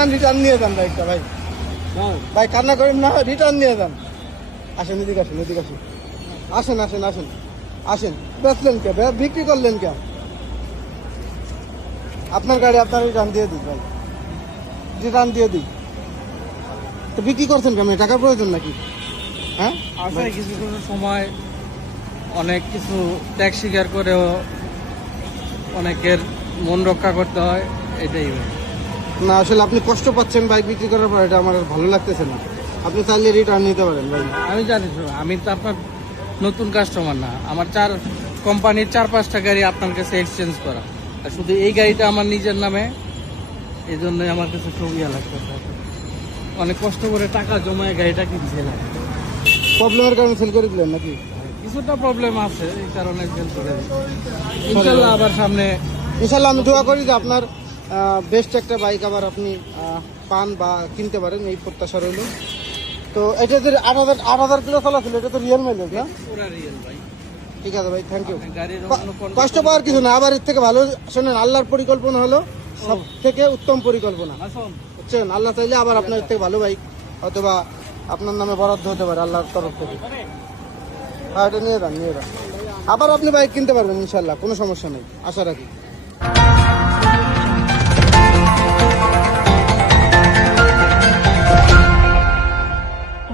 যান, রিটার্ন নিয়ে যান বাইকটা ভাই। ভাই কান্না করেন না, রিটার্ন নিয়ে যান। আসেন, এদিকে আসেন, এদিকে আসেন, আসেন আসেন আসেন আসেন। বেচলেন কে? বিক্রি করলেন কে? আপনার গাড়ি আপনার রিটার্ন দিয়ে দিই ভাই, রিটার্ন দিয়ে দিই। তো বিক্রি করছেন কেন? টাকার প্রয়োজন নাকি? হ্যাঁ, আছে কিছু কিছু সময় অনেক কিছু ত্যাগ স্বীকার করেও অনেকের মন রক্ষা করতে হয়, এটাই ভাই। না আসলে আপনি কষ্ট পাচ্ছেন বাইক বিক্রি করার পর, এটা আমার ভালো লাগতেছে না। আপনি চাইলে রিটার্ন নিতে পারেন ভাই। আমি জানি তো, আমি তো আপনার নতুন কাস্টমার না। আমার কোম্পানির 4-5টা গাড়ি আপনার কাছে এক্সচেঞ্জ করা, আর শুধু এই গাড়িটা আমার নিজের নামে, এই জন্যই আমার কাছে খুব ইয়া লাগতেছে। অনেক কষ্ট করে টাকা জমায় গাড়িটা কিনছিলাম। প্রবলেমের কারণে সেল করে দিলেন নাকি? কিছুটা প্রবলেম আছে, এই কারণে ফেল করে দিই। ইনশাল্লাহ আবার সামনে। ইনশাল্লাহ আমি দোয়া করি যে আপনার বেস্ট একটা বাইক আবার আপনি পান বা কিনতে পারেন, এই প্রত্যাশা রইল। তো এটা যে 8,000 কিলো চলা ছিল, এটা তো রিয়েল মাইলেজ না? পুরা রিয়েল ভাই। ঠিক আছে ভাই, থ্যাংক ইউ। গাড়ির কষ্ট পাওয়ার কিছু না, আবার এর থেকে ভালো। শোনেন, আল্লাহর পরিকল্পনা হলো সব থেকে উত্তম পরিকল্পনা, বুঝছেন? আল্লাহ চাইলে আবার আপনার এর থেকে ভালো বাইক অথবা আপনার নামে বরাদ্দ হতে পারে আল্লাহর তরফ থেকে। হ্যাঁ, এটা নিয়ে যান, নিয়ে যান। আবার আপনি বাইক কিনতে পারবেন ইনশাল্লাহ, কোনো সমস্যা নেই, আশা রাখি।